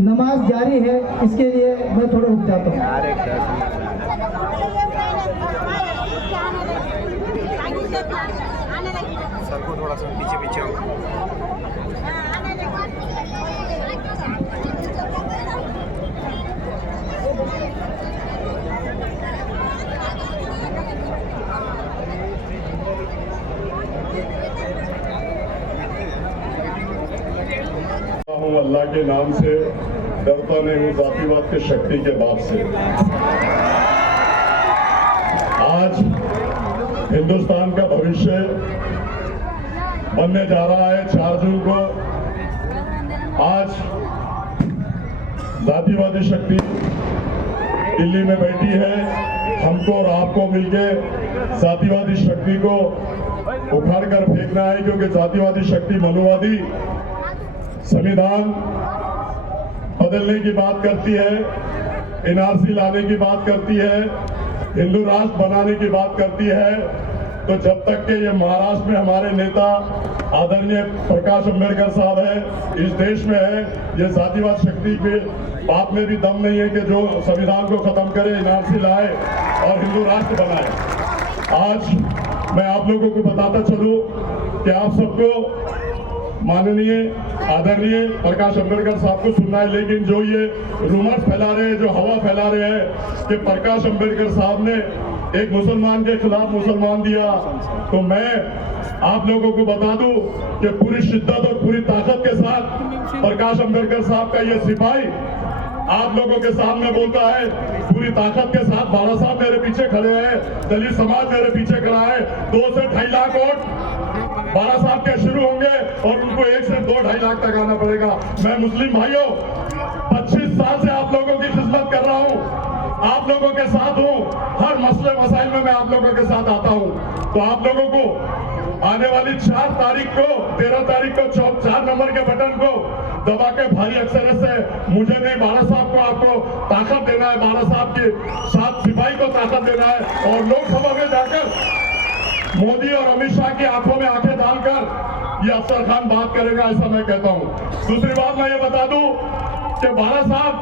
नमाज जारी है, इसके लिए मैं थोड़ा रुक जाता हूँ। सर को थोड़ा सा पीछे पीछे हो। अल्लाह के नाम से डरता नहीं हूँ, जातिवाद के शक्ति के बाप से। आज हिंदुस्तान का भविष्य बनने जा रहा है 4 जून को। आज जातिवादी शक्ति दिल्ली में बैठी है। हमको और आपको मिलके जातिवादी शक्ति को उखाड़ कर फेंकना है, क्योंकि जातिवादी शक्ति मनुवादी संविधान बदलने की बात करती है, एनआरसी लाने की बात करती है, हिंदू राष्ट्र बनाने की बात करती है। तो जब तक के ये महाराष्ट्र में हमारे नेता आदरणीय प्रकाश अंबेडकर साहब है, इस देश में है, ये जातिवाद शक्ति के बाप में भी दम नहीं है कि जो संविधान को खत्म करे, एनआरसी लाए और हिंदू राष्ट्र बनाए। आज मैं आप लोगों को बताता चलूं कि आप सबको माननीय आदरणीय प्रकाश अंबेडकर साहब को सुनना है, लेकिन जो ये रूमर्स फैला रहे हैं, जो हवा फैला रहे हैं कि प्रकाश अंबेडकर साहब ने एक मुसलमान के खिलाफ मुसलमान दिया, तो मैं आप लोगों को बता दूं कि पूरी शिद्दत और पूरी ताकत के साथ प्रकाश अंबेडकर साहब का ये सिपाही आप लोगों के सामने बोलता है, पूरी ताकत के साथ। बाला साहब मेरे पीछे खड़े हैं, दलित समाज मेरे पीछे खड़ा है। 2 से 2.5 लाख वोट बाला साहब के शुरू होंगे और उनको 1 से 2-2.5 लाख तक आना पड़ेगा। मैं मुस्लिम भाइयों 25 साल से आप लोगों की खिदमत कर रहा हूं, आप लोगों के साथ हूं, हर मसले मसाइल में मैं आप लोगों के साथ आता हूं। तो आप लोगों को आने वाली 4 तारीख को 13 तारीख को 4 नंबर के बटन को दबा के भारी अक्सरियत से, मुझे नहीं बाला साहब को आपको ताकत देना है, बाला साहब के साथ सिपाही को ताकत देना है और लोकसभा में जाकर मोदी और अमित शाह की आंखों में आंखें डालकर ये अफसर खान बात करेगा, ऐसा मैं कहता हूं। दूसरी बात मैं ये बता दूं कि बाला साहब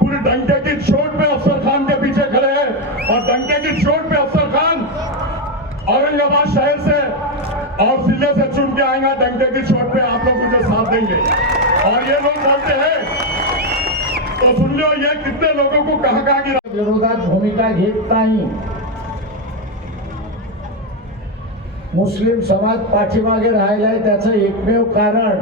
पूरी डंके की चोट पे अफसर खान के पीछे खड़े हैं और डंके की चोट पे अफसर खान औरंगाबाद शहर से और जिले से चुन के आएगा। डंके की चोट पे आप लोग मुझे साथ देंगे। और ये लोग बोलते हैं तो सुन लो, ये कितने लोगों को कहाँ की विरोधात भूमिका घेत नाही। मुस्लिम समाज पाठीमागे राहिलाय, त्याचं एकमेव कारण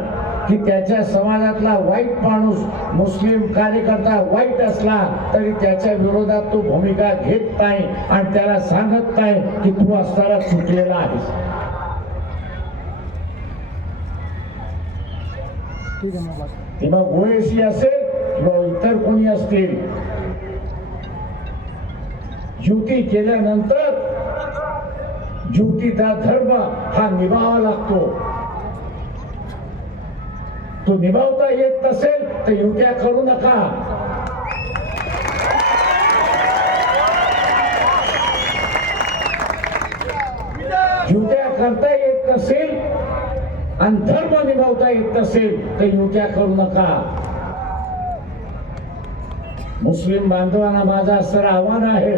की त्याच्या समाजातला वाईट माणूस, मुस्लिम कार्यकर्ता वाईट असला तरी त्याच्या विरोधात तो भूमिका घेत नाही आणि त्याला सांगत नाही की तू असताना चुकलेला आहेस। मग ओएसी असेल किंवा इतर कोणी असतील, युती केल्यानंतर युतीचा धर्म हा निभावावा लागतो। तो निभावता येत नसेल तर युत्या करू नका। युत्या करता येत नसेल आणि धर्म निभावता येत नसेल तर युत्या करू नका। मुस्लिम बांधवांना माझं असं आव्हान आहे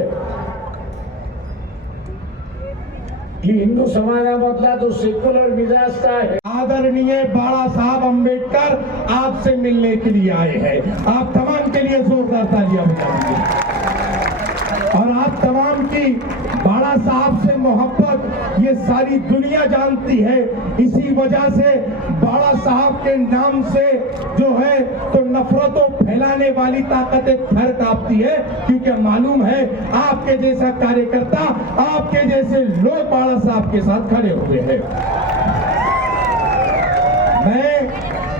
कि हिंदू समाजामधला जो सेक्युलर मिजाज का है, आदरणीय बाला साहब अंबेडकर आपसे मिलने के लिए आए हैं। आप तमाम के लिए जोरदार तालियां बजाएंगे। और आप तमाम की बाला साहब से मोहब्बत ये सारी दुनिया जानती है। इसी वजह से बाला साहब के नाम से जो है तो नफरतों फैलाने वाली ताकतें थर कांपती है, क्योंकि मालूम है आपके जैसा कार्यकर्ता, आपके जैसे लोग बाला साहब के साथ खड़े हुए हैं। मैं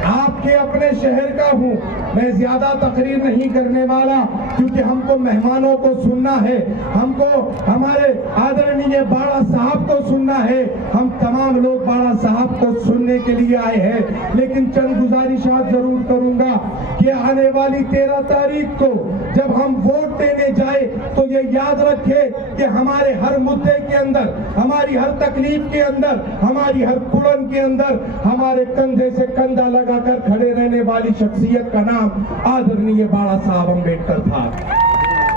आपके अपने शहर का हूं, मैं ज्यादा तकरीर नहीं करने वाला, क्योंकि हमको मेहमानों को सुनना है, हमको हमारे आदरणीय बाला साहब को सुनना है। हम तमाम लोग बाला साहब को सुनने के लिए आए हैं, लेकिन चंद गुजारिशात जरूर करूंगा कि आने वाली 13 तारीख को जब हम वोट देने जाए तो ये याद रखें कि हमारे हर मुद्दे के अंदर, हमारी हर तकलीफ के अंदर, हमारी हर कुड़न के अंदर हमारे कंधे से कंधा लगाकर खड़े रहने वाली शख्सियत का नाम आदरणीय बाला साहब अम्बेडकर था।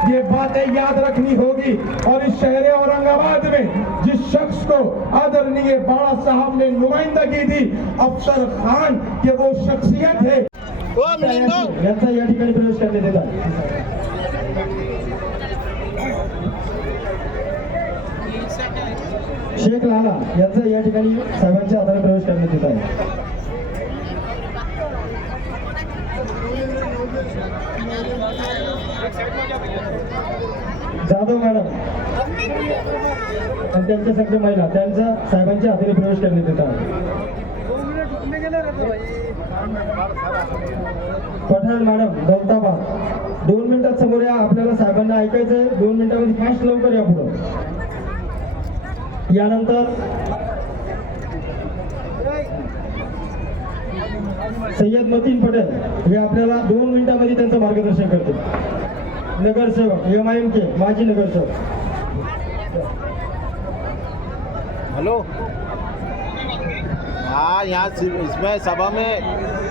ये बातें याद रखनी होगी। और इस शहर औरंगाबाद में जिस शख्स को आदरणीय बाला साहब ने नुमाइंदगी दी, अफसर खान, ये वो शख्सियत है यांचा या ठिकाणी प्रवेश करण्यात येत आहे। शेख लाला यांचा या ठिकाणी साहेबांच्या हाताने प्रवेश करण्यात येत आहे। जाधव मॅडम आणि त्यांच्या सगळ्या महिला त्यांचा साहेबांच्या हाताने प्रवेश करण्यात येत आहे। पठाण मॅडम दौलताबाद 2 मिनिटात समोर या, आपल्याला साहेबांना ऐकायचंय। 2 मिनिटांमध्ये फास्ट लवकर या पुढं। यानंतर सय्यद मतीन पटेल हे आपल्याला 2 मिनिटांमध्ये त्यांचं मार्गदर्शन करतील। नगरसेवक MIM के माजी नगरसेवक। हेलो, हाँ, यहाँ इसमें सभा में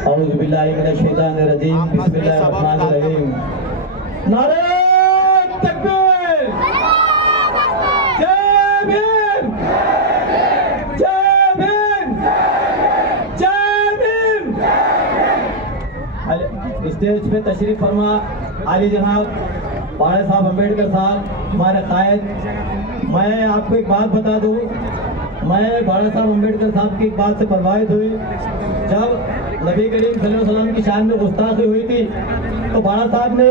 औज़ु बिल्लाहि मिनश शैतानिर रजीम, बिस्मिल्लाहिर रहमानिर रहीम। नारे तकबीर, जय भीम, जय भीम, जय भीम। स्टेज पे तशरीफ फरमा आली जनाब बाला साहब अम्बेडकर साहब, हमारे कायद। मैं आपको एक बात बता दूं, मैं बाला साहब अम्बेडकर साहब की एक बात से प्रभावित हुई। जब नबी करीम सल्लल्लाहु अलैहि वसल्लम की शान में गुस्ताखी हुई थी तो बाला साहब ने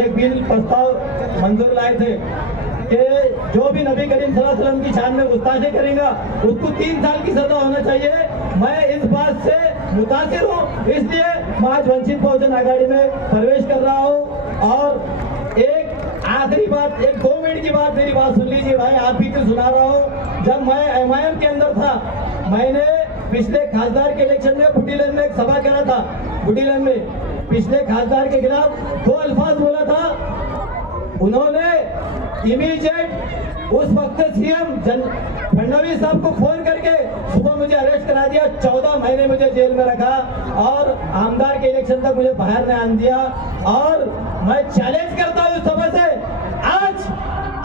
एक बिल प्रस्ताव मंजूर लाए थे कि जो भी नबी करीम सल्लल्लाहु अलैहि वसल्लम की शान में गुस्ताखी करेगा उसको 3 साल की सजा होना चाहिए। मैं इस बात से मुतासिर हूँ, इसलिए मैं आज वंचित बहुजन आघाड़ी में प्रवेश कर रहा हूँ। और एक आखिरी बात, एक 2 मिनट की बात, मेरी बात सुन लीजिए भाई, आप भी तो सुना रहा हूँ। जब मैं MIM के अंदर था, मैंने पिछले खासदार के इलेक्शन में बुटीलन में एक सभा करा था। बुटीलन में पिछले खासदार के खिलाफ 2 अल्फाज बोला था। उन्होंने इमीडिएट उस वक्त CM फडणवीस साहब को फोन करके सुबह मुझे अरेस्ट करा दिया, 14 महीने मुझे जेल में रखा और आमदार के इलेक्शन तक मुझे बाहर नहीं आने दिया। और मैं चैलेंज करता हूँ उस सभा से, आज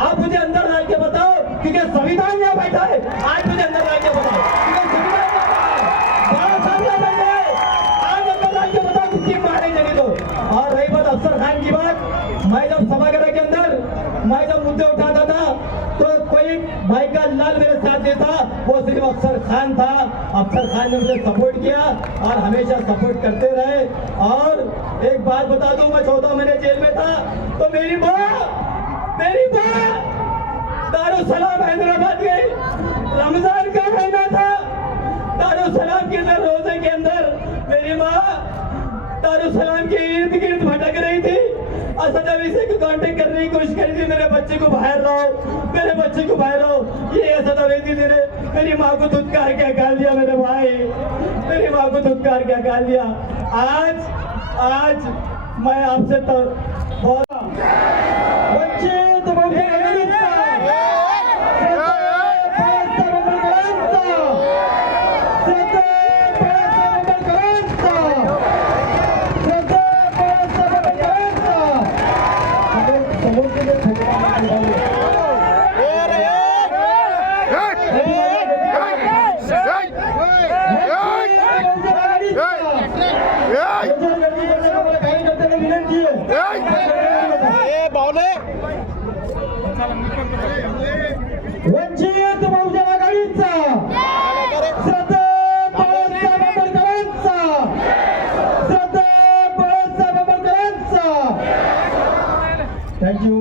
आप मुझे अंदर डाल के बताओ, क्योंकि संविधान यहाँ बैठा है। आज मुझे अंदर डाल के बताओ, क्योंकि संविधान बाला साहब यहाँ बैठे हैं। आज अंदर डाल के बताओ किसकी मारे जगह दो। और रही बात अफसर खान की बात, मैं जब सभागृह के अंदर मैं जब मुद्दे उठाता था तो कोई भाई का लाल मेरे साथ देता, वो सिर्फ अफसर खान था। अफसर खान ने मुझे सपोर्ट किया और हमेशा सपोर्ट करते रहे। और एक बात बता दूं, मैं 14 महीने जेल में था तो मेरी माँ दारुसलाम हैदराबाद गई। रमजान का महीना था, दारुसलाम के अंदर रोजे के अंदर मेरी माँ दारुसलाम के इर्द गिर्द भटक रही थी। असद अवी से कांटेक्ट करने की कोशिश करी थी, मेरे बच्चे को बाहर लाओ, मेरे बच्चे को बाहर लाओ। ये असद अवैधी ने मेरी माँ को धुतकार के हकाल दिया। मेरे भाई, मेरी माँ को धुतकार के हकाल दिया। आज मैं आपसे तो बहुत वंचित बहुजन वंचित बहुजन आघाडीचा श्रद्धेय बाळासाहेब आंबेडकरांचा, श्रद्धेय बाळासाहेब आंबेडकरांचा। थँक्यू।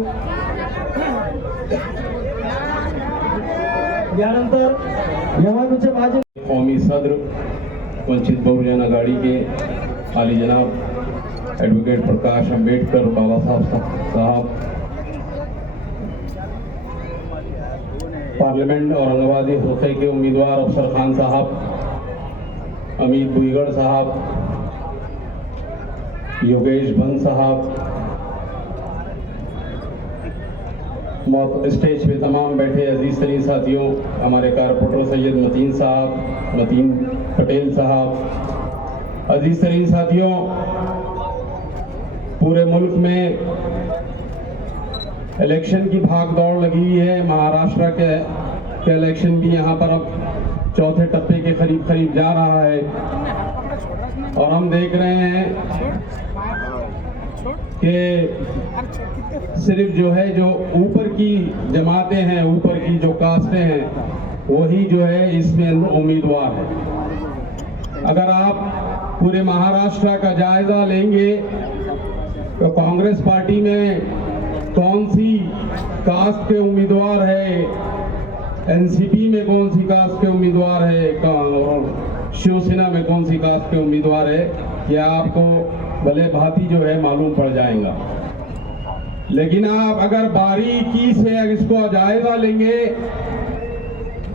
यानंतर यमानचे माजी कौमी सदर वंचित बहुजन आघाड़ी के आली जनाब एडवोकेट प्रकाश अम्बेडकर बाला साहब, पार्लियामेंट औरंगाबाद हल्के के उम्मीदवार अफसर खान साहब, अमित भुईगढ़ साहब, योगेश बंद साहब, स्टेज पे तमाम बैठे अजीज तरीन साथियों, हमारे कारपोरेटर सैयद मतीन साहब, मतीन पटेल साहब, अजीज तरीन साथियों, पूरे मुल्क में इलेक्शन की भाग दौड़ लगी हुई है। महाराष्ट्र के इलेक्शन भी यहाँ पर अब चौथे टप्पे के करीब जा रहा है और हम देख रहे हैं कि सिर्फ जो ऊपर की जमातें हैं, ऊपर की जो कास्टें हैं, वही जो है इसमें उम्मीदवार है। अगर आप पूरे महाराष्ट्र का जायजा लेंगे तो कांग्रेस पार्टी में कौन सी कास्ट के उम्मीदवार है, एनसीपी में कौन सी कास्ट के उम्मीदवार है और शिवसेना में कौन सी कास्ट के उम्मीदवार है, यह आपको भले भांति जो है मालूम पड़ जाएगा। लेकिन आप अगर बारीकी से इसको जायजा लेंगे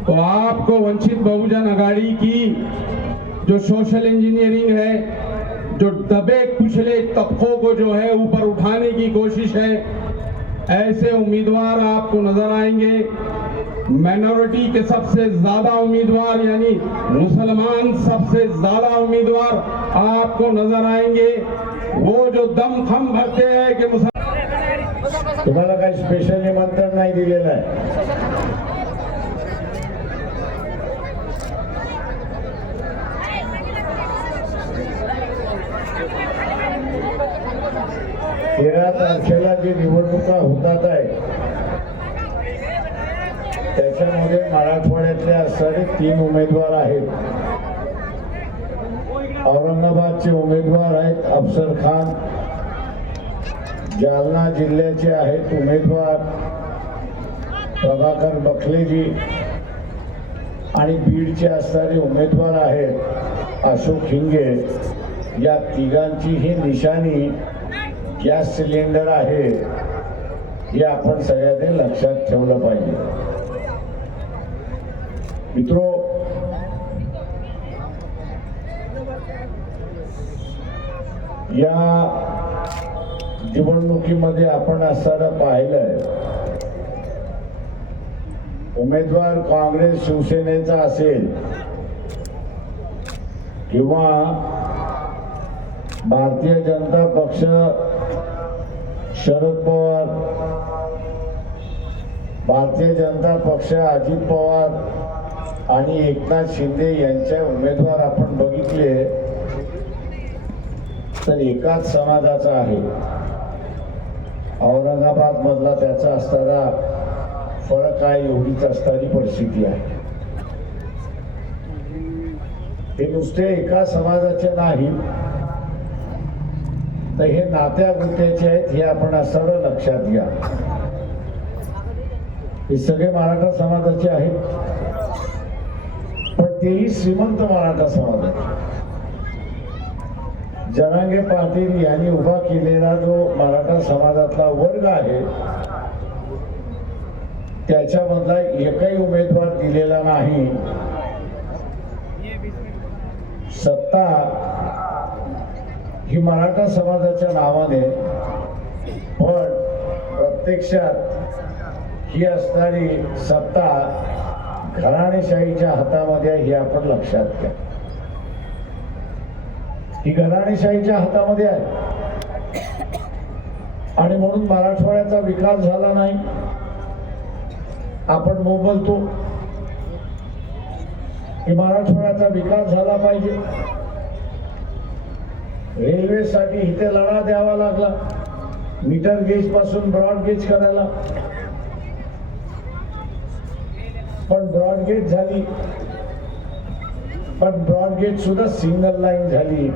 तो आपको वंचित बहुजन अघाड़ी की जो सोशल इंजीनियरिंग है, जो दबे कुचले तबकों को जो है ऊपर उठाने की कोशिश है, ऐसे उम्मीदवार आपको नजर आएंगे। माइनॉरिटी के सबसे ज्यादा उम्मीदवार यानी मुसलमान सबसे ज्यादा उम्मीदवार आपको नजर आएंगे। वो जो दम खम भरते हैं कि तुम्हाला काही स्पेशल निमंत्रण नाही दिलेलं आहे। तेरा तारखेला जी निवडणुका होतात आहे त्याच्यामध्ये मराठवाड्यातले असणारे 3 उमेदवार आहेत। औरंगाबादचे उमेदवार आहेत अफसर खान, जालना जिल्ह्याचे आहेत उमेदवार प्रभाकर बखलेजी आणि बीडचे असणारे उमेदवार आहेत अशोक हिंगे। या तिघांची ही निशाणी गॅस सिलेंडर आहे, हे आपण सगळ्यांनी लक्षात ठेवलं पाहिजे। मित्रों, या निवडणुकीमध्ये आपण असताना पाहिलंय उमेदवार काँग्रेस शिवसेनेचा असेल किंवा भारतीय जनता पक्ष शरद पवार, भारतीय जनता पक्ष अजित पवार आणि एकनाथ शिंदे यांचे उमेदवार आपण बघितले तर एकाच समाजाचा आहे। औरंगाबाद मधला त्याचा असताना फरक आहे, एवढीच असणारी परिस्थिती आहे। हे नुसते एका समाजाचे नाही तर हे नात्या गुंत्याचे आहेत, हे आपण असताना लक्षात घ्या। हे सगळे मराठा समाजाचे आहेत, पण तेही श्रीमंत मराठा समाजाचे। जरांगे पाटील यांनी उभा केलेला जो मराठा समाजातला वर्ग आहे त्याच्यामधला एकही उमेदवार दिलेला नाही। सत्ता ही मराठा समाजाच्या नावाने, पण प्रत्यक्षात ही असणारी सत्ता घराणेशाहीच्या हातामध्ये, हे आपण लक्षात घ्या। ही घराणेशाहीच्या हातामध्ये आहे आणि म्हणून मराठवाड्याचा विकास झाला नाही। आपण बोलतो की मराठवाड्याचा विकास झाला पाहिजे, रेल्वेसाठी इथे लढा द्यावा लागला, मीटर गेज पासून ब्रॉड गेज करायला, पण ब्रॉड गेज झाली, पण ब्रॉड गेज सुद्धा सिंगल लाईन झाली,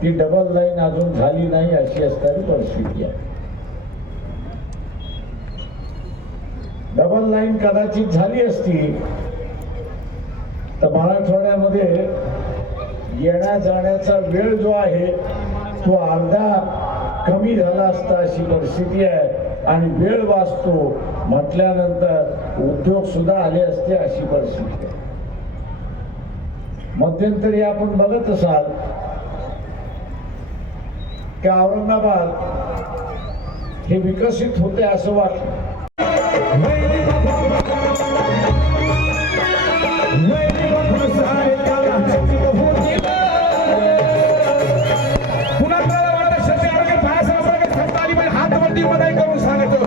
ती डबल लाईन अजून झाली नाही, अशी असणारी परिस्थिती आहे। डबल लाईन कदाचित झाली असती तर मराठवाड्यामध्ये येण्या जाण्याचा वेळ जो आहे तो अर्धा कमी झाला असता, अशी परिस्थिती आहे। आणि वेळ वाचतो म्हटल्यानंतर उद्योग सुद्धा आले असते, अशी परिस्थिती आहे। मध्यंतरी आपण बघत असाल की औरंगाबाद हे विकसित होते असं वाटलं, पुन्हा वाटतं सध्या आरोग्य बाळासाहेब संत आली म्हणजे हात वरती मध्ये करून सांगतो